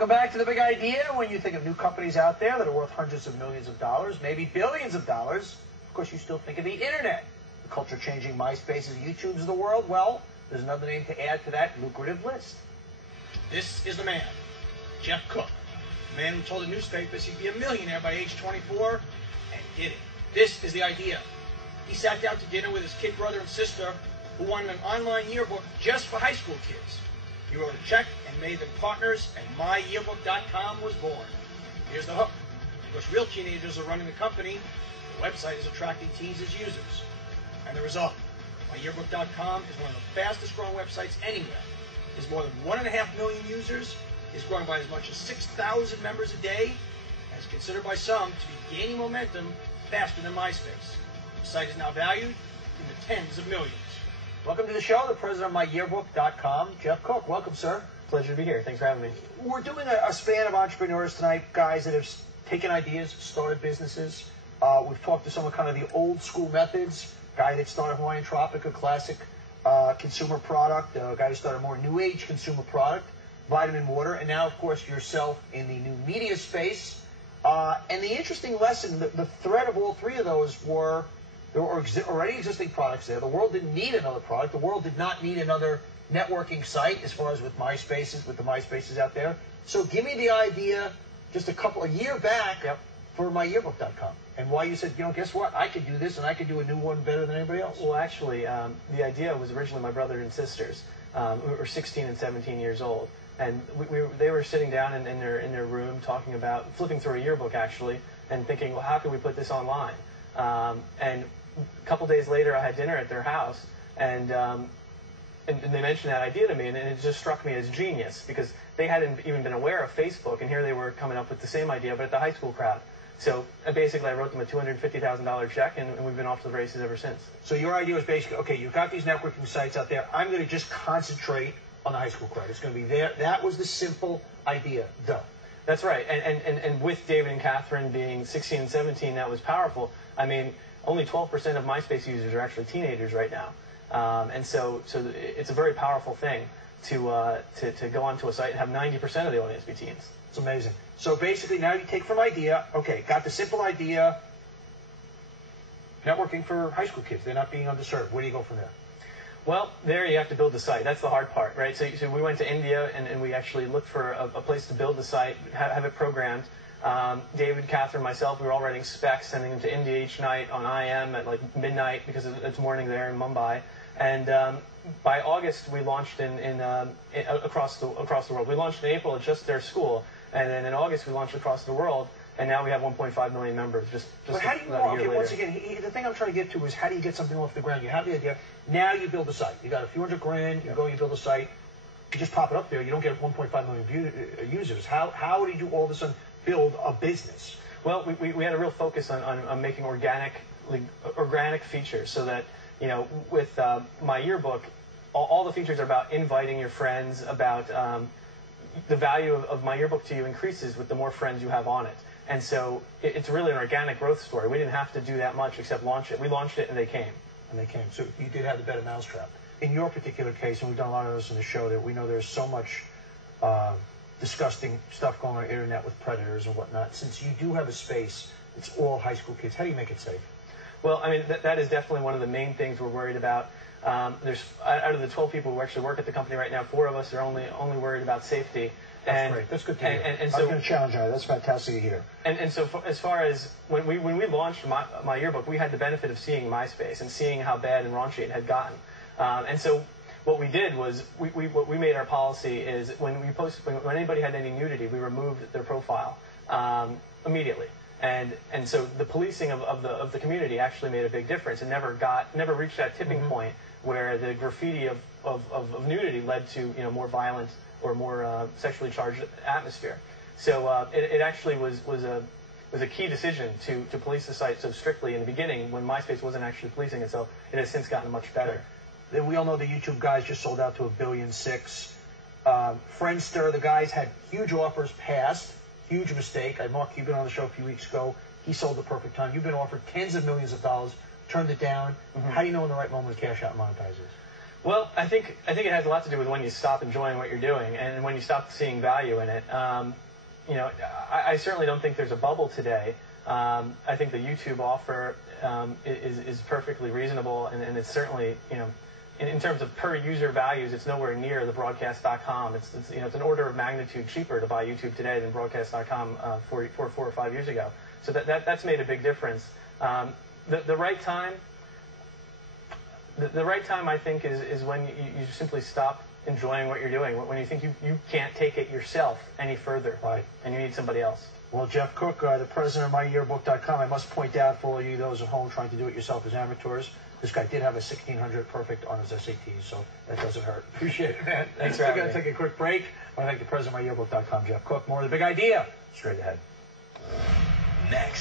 Welcome back to The Big Idea. When you think of new companies out there that are worth hundreds of millions of dollars, maybe billions of dollars, of course you still think of the internet. The culture-changing MySpaces, YouTubes of the world, well, there's another name to add to that lucrative list. This is the man, Geoff Cook. The man who told the newspapers he'd be a millionaire by age 24, and did it. This is the idea. He sat down to dinner with his kid brother and sister, who wanted an online yearbook just for high school kids. He wrote a check and made them partners, and myyearbook.com was born. Here's the hook. Because real teenagers are running the company, the website is attracting teens as users. And the result, myyearbook.com is one of the fastest growing websites anywhere. There's more than 1.5 million users, is growing by as much as 6,000 members a day, and is considered by some to be gaining momentum faster than MySpace. The site is now valued in the tens of millions. Welcome to the show, the president of myyearbook.com, Geoff Cook. Welcome, sir. Pleasure to be here. Thanks for having me. We're doing a span of entrepreneurs tonight, guys that have taken ideas, started businesses. We've talked to some of kind of the old school methods. Guy that started Hawaiian Tropic, a classic consumer product. A guy who started a more new age consumer product, vitamin water. And now, of course, yourself in the new media space. And the interesting lesson, the thread of all three of those were there were already existing products there. The world didn't need another product. The world did not need another networking site as far as with the MySpaces out there. So give me the idea just a year back for myyearbook.com and why you said, guess what? I could do this and I could do a new one better than anybody else. Well, actually, the idea was originally my brother and sisters who were 16 and 17 years old. And they were sitting down in their room talking about flipping through a yearbook, actually, and thinking, well, how can we put this online? And a couple days later, I had dinner at their house, and they mentioned that idea to me, and it just struck me as genius, because they hadn't even been aware of Facebook, and here they were coming up with the same idea, but at the high school crowd. So basically, I wrote them a $250,000 check, and we've been off to the races ever since. So your idea was basically, okay, you've got these networking sites out there. I'm going to just concentrate on the high school crowd. It's going to be there. That was the simple idea, duh. That's right. And with David and Catherine being 16 and 17, that was powerful. I mean, only 12% of MySpace users are actually teenagers right now. And so it's a very powerful thing to go onto a site and have 90% of the audience be teens. It's amazing. So basically now you take from idea, okay, got the simple idea, networking for high school kids. They're not being underserved. Where do you go from there? Well, there you have to build the site. That's the hard part, right? So we went to India, and we actually looked for a place to build the site, have it programmed. David, Catherine, myself, we were all writing specs, sending them to India each night on IM at like midnight because it's morning there in Mumbai. And by August, we launched across the world. We launched in April at just their school, and then in August we launched across the world. And now we have 1.5 million members. But how do you, okay, once again, the thing I'm trying to get to is how do you get something off the ground? You have the idea. Now you build a site. You got a few $100 grand. You go, you build a site. You just pop it up there. You don't get 1.5 million users. How do you all of a sudden build a business? Well, we had a real focus on making organic features so that, with my yearbook, all the features are about inviting your friends, about the value of my yearbook to you increases with the more friends you have on it. And so it's really an organic growth story. We didn't have to do that much except launch it. We launched it and they came. So you did have the better mousetrap. In your particular case, and we've done a lot of this in the show, that we know there's so much disgusting stuff going on the internet with predators and whatnot. Since you do have a space, it's all high school kids. How do you make it safe? Well, I mean, that is definitely one of the main things we're worried about. There's out of the 12 people who actually work at the company right now, 4 of us are only worried about safety. That's great. That's good to hear. And so, I was going to challenge you. That's fantastic to hear. And so as far as when we launched my yearbook, we had the benefit of seeing MySpace and seeing how bad and raunchy it had gotten. And so what we did was what we made our policy is when anybody had any nudity, we removed their profile immediately. And so the policing of the community actually made a big difference and never reached that tipping point where the graffiti of nudity led to more violent or more sexually charged atmosphere. So it actually was a key decision to police the site so strictly in the beginning when MySpace wasn't actually policing it. So it has since gotten much better. Sure. We all know the YouTube guys just sold out to $1.6 billion. Friendster, the guys had huge offers passed. Huge mistake. Mark, you've been on the show a few weeks ago. He sold the perfect time. You've been offered tens of millions of dollars, turned it down. How do you know when the right moment to cash out and monetize is? Well, I think it has a lot to do with when you stop enjoying what you're doing and when you stop seeing value in it. I certainly don't think there's a bubble today. I think the YouTube offer is perfectly reasonable, and it's certainly, in terms of per user values, it's nowhere near the broadcast.com. It's an order of magnitude cheaper to buy YouTube today than broadcast.com 4 or 5 years ago. So that's made a big difference. The right time. The right time, I think, is when you simply stop enjoying what you're doing, when you think you can't take it yourself any further, right, and you need somebody else. Well, Geoff Cook, the president of MyYearbook.com, I must point out for all you those at home trying to do it yourself as amateurs, this guy did have a 1600 perfect on his SATs, so that doesn't hurt. Appreciate it, man. Thanks for having me. We're going to take a quick break. I want to thank the president of MyYearbook.com, Geoff Cook. More of the big idea straight ahead. Next.